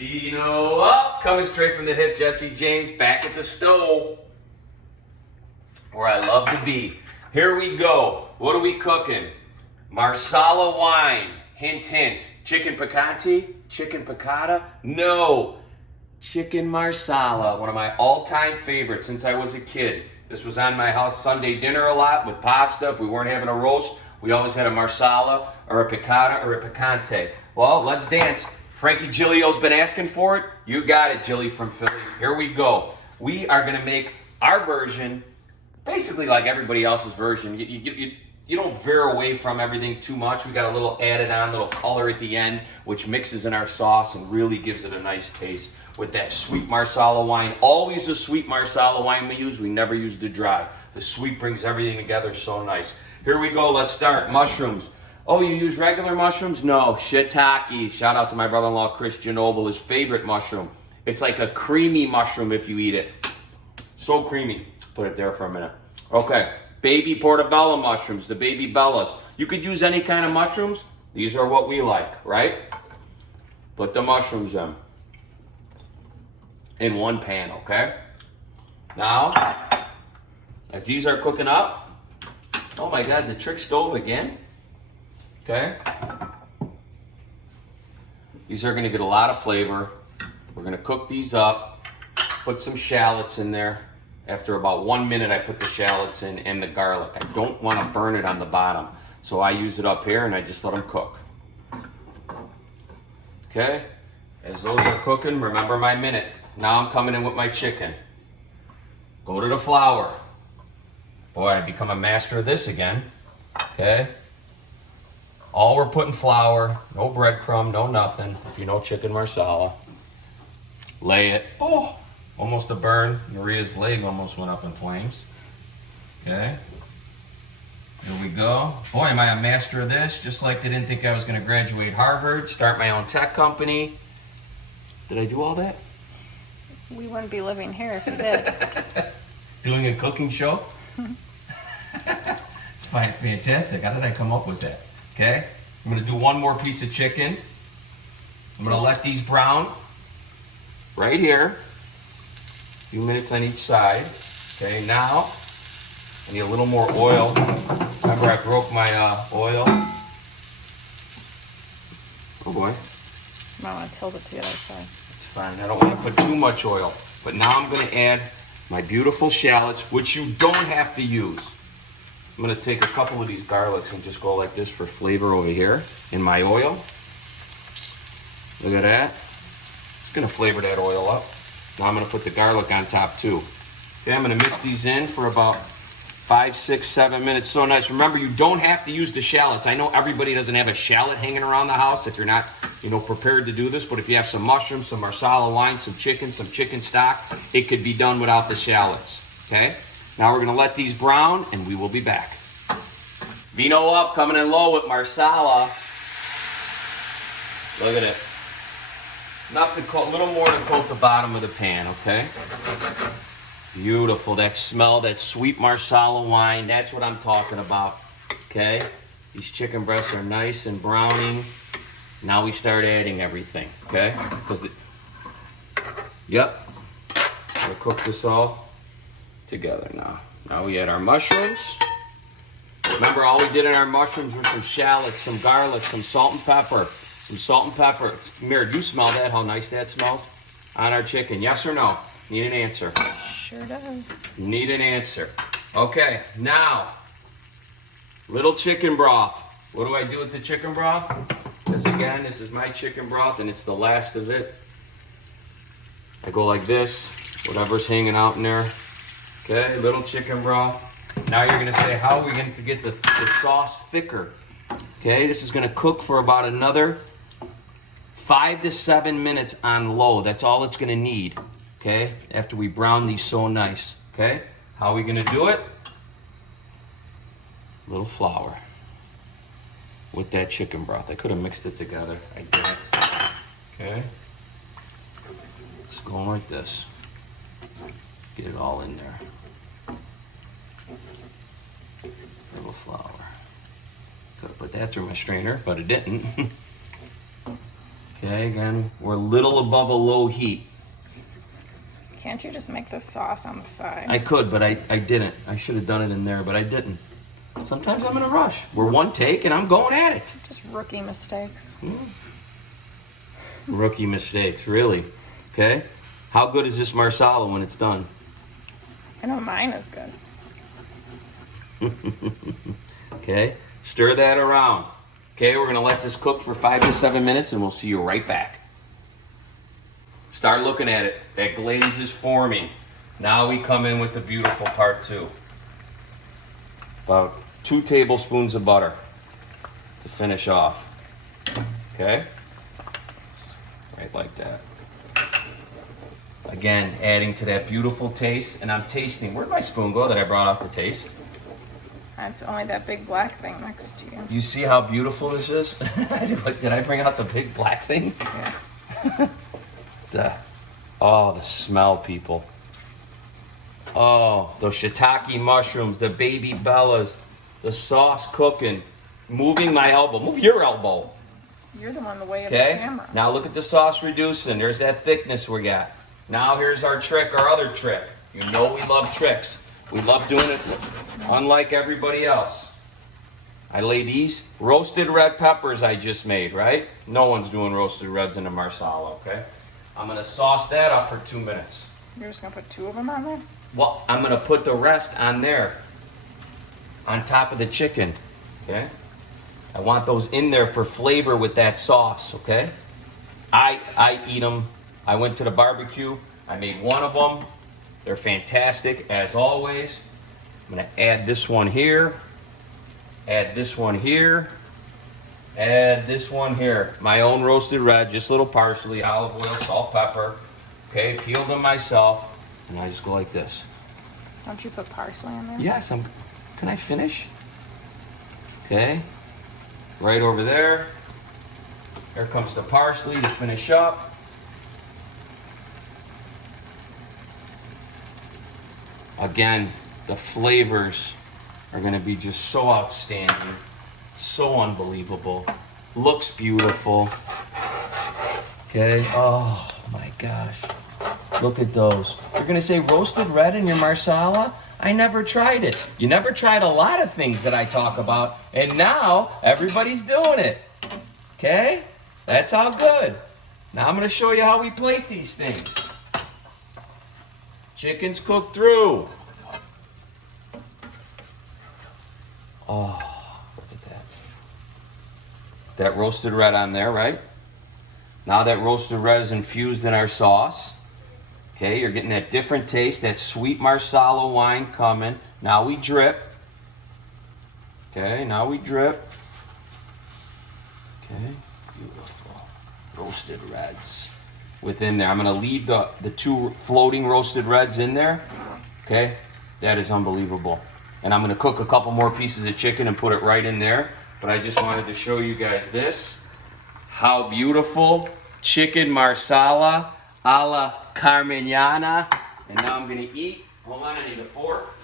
Vino Up, coming straight from the hip. Jesse James back at the stove, where I love to be. Here we go. What are we cooking? Marsala wine. Hint, hint. Chicken picante? Chicken piccata? No. Chicken Marsala, one of my all-time favorites since I was a kid. This was on my house Sunday dinner a lot with pasta. If we weren't having a roast, we always had a Marsala or a piccata or a picante. Well, let's dance. Frankie Gillio's been asking for it. You got it, Gilly from Philly. Here we go. We are going to make our version basically like everybody else's version. You don't veer away from everything too much. We got a little added on, little color at the end, which mixes in our sauce and really gives it a nice taste with that sweet Marsala wine. Always a sweet Marsala wine we use. We never use the dry. The sweet brings everything together so nice. Here we go. Let's start. Mushrooms. Oh, you use regular mushrooms? No, shiitake. Shout out to my brother-in-law, Christian Giannoble, his favorite mushroom. It's like a creamy mushroom if you eat it. So creamy. Put it there for a minute. Okay, baby portobello mushrooms, the baby bellas. You could use any kind of mushrooms. These are what we like, right? Put the mushrooms in one pan, okay? Now, as these are cooking up, oh my God, the trick stove again. Okay? These are gonna get a lot of flavor. We're gonna cook these up, put some shallots in there. After about 1 minute, I put the shallots in and the garlic. I don't wanna burn it on the bottom. So I use it up here and I just let them cook. Okay? As those are cooking, remember my minute. Now I'm coming in with my chicken. Go to the flour. Boy, I become a master of this again. Okay? All we're putting flour, no breadcrumb, no nothing. If you know chicken Marsala, lay it. Oh, almost a burn. Maria's leg almost went up in flames. Okay, here we go. Boy, am I a master of this. Just like they didn't think I was going to graduate Harvard, start my own tech company. Did I do all that? We wouldn't be living here if we did. Doing a cooking show? It's fine, fantastic. How did I come up with that? Okay, I'm gonna do one more piece of chicken. I'm gonna let these brown right here. A few minutes on each side. Okay, now I need a little more oil. Remember I broke my oil. Oh boy. You might want to tilt it to the other side. It's fine, I don't want to put too much oil. But now I'm gonna add my beautiful shallots, which you don't have to use. I'm gonna take a couple of these garlics and just go like this for flavor over here in my oil. Look at that. It's gonna flavor that oil up. Now I'm gonna put the garlic on top too. Okay, I'm gonna mix these in for about 5, 6, 7 minutes. So nice. Remember, you don't have to use the shallots. I know everybody doesn't have a shallot hanging around the house if you're not, prepared to do this, but if you have some mushrooms, some Marsala wine, some chicken stock, it could be done without the shallots, okay? Now we're gonna let these brown and we will be back. Vino Up, coming in low with Marsala. Look at it. Enough to coat, a little more to coat the bottom of the pan, okay? Beautiful, that smell, that sweet Marsala wine, that's what I'm talking about, okay? These chicken breasts are nice and browning. Now we start adding everything, okay? Yep, we'll cook this all together now. Now we add our mushrooms. Remember, all we did in our mushrooms were some shallots, some garlic, some salt and pepper. Mir, do you smell that, how nice that smells? On our chicken, yes or no? Need an answer. Sure does. Need an answer. Okay, now, little chicken broth. What do I do with the chicken broth? Because again, this is my chicken broth and it's the last of it. I go like this, whatever's hanging out in there. Okay, little chicken broth. Now you're gonna say, how are we going to get the sauce thicker? Okay, this is gonna cook for about another 5 to 7 minutes on low. That's all it's gonna need, okay? After we brown these so nice, okay? How are we gonna do it? Little flour with that chicken broth. I could have mixed it together. I didn't. Okay? Just going like this. Get it all in there. Little flour. Could have put that through my strainer, but it didn't. Okay, again, we're a little above a low heat. Can't you just make the sauce on the side? I could, but I didn't. I should have done it in there, but I didn't. Sometimes I'm in a rush. We're one take and I'm going at it. Just rookie mistakes. Rookie mistakes, really. Okay? How good is this Marsala when it's done? I know mine is good. Okay? Stir that around. Okay, we're gonna let this cook for 5 to 7 minutes and we'll see you right back. Start looking at it. That glaze is forming. Now we come in with the beautiful part too. About 2 tablespoons of butter to finish off. Okay? Right like that. Again, adding to that beautiful taste, and I'm tasting. Where'd my spoon go that I brought out to taste? It's only that big black thing next to you. You see how beautiful this is? Did I bring out the big black thing? Yeah. Oh, the smell, people. Oh, those shiitake mushrooms, the baby bellas, the sauce cooking, moving my elbow. Move your elbow. You're the one in the way of the Okay? camera. Now look at the sauce reducing. There's that thickness we got. Now here's our trick, our other trick. You know we love tricks. We love doing it unlike everybody else. I lay these roasted red peppers I just made, right? No one's doing roasted reds in a Marsala, okay? I'm gonna sauce that up for 2 minutes. You're just gonna put 2 of them on there? Well, I'm gonna put the rest on there, on top of the chicken, okay? I want those in there for flavor with that sauce, okay? I eat them. I went to the barbecue. I made 1 of them. They're fantastic, as always. I'm gonna add this one here, add this one here, add this one here. My own roasted red, just a little parsley, olive oil, salt, pepper. Okay, peeled them myself, and I just go like this. Don't you put parsley in there? Yes, can I finish? Okay, right over there. Here comes the parsley to finish up. Again, the flavors are gonna be just so outstanding, so unbelievable. Looks beautiful. Okay, oh my gosh. Look at those. You're gonna say roasted red in your Marsala? I never tried it. You never tried a lot of things that I talk about, and now everybody's doing it. Okay? That's how good. Now I'm gonna show you how we plate these things. Chicken's cooked through. Oh, look at that. That roasted red on there, right? Now that roasted red is infused in our sauce. Okay, you're getting that different taste, that sweet Marsala wine coming. Now we drip. Okay, now we drip. Okay, beautiful. Roasted reds within there. I'm gonna leave the 2 floating roasted reds in there. Okay, that is unbelievable. And I'm gonna cook a couple more pieces of chicken and put it right in there. But I just wanted to show you guys this. How beautiful. Chicken Marsala, alla Carmignana. And now I'm gonna eat. Hold on, I need a fork.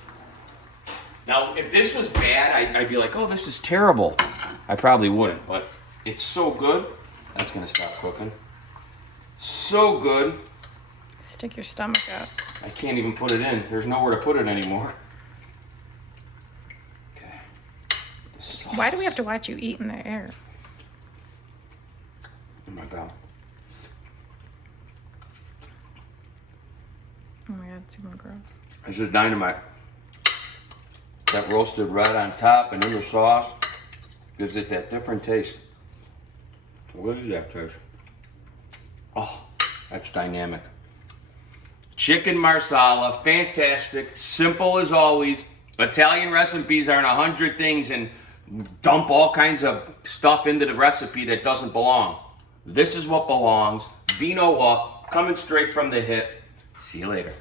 Now, if this was bad, I'd be like, oh, this is terrible. I probably wouldn't, but it's so good. That's gonna stop cooking. So good. Stick your stomach out. I can't even put it in. There's nowhere to put it anymore. Okay. The sauce. Why do we have to watch you eat in the air? Oh my God. Oh my God, it's even gross. This is dynamite. That roasted red on top and in the sauce gives it that different taste. What is that taste? Oh, that's dynamic. Chicken Marsala, fantastic, simple as always. Italian recipes aren't 100 things and dump all kinds of stuff into the recipe that doesn't belong. This is what belongs. Vino Up, coming straight from the hip. See you later.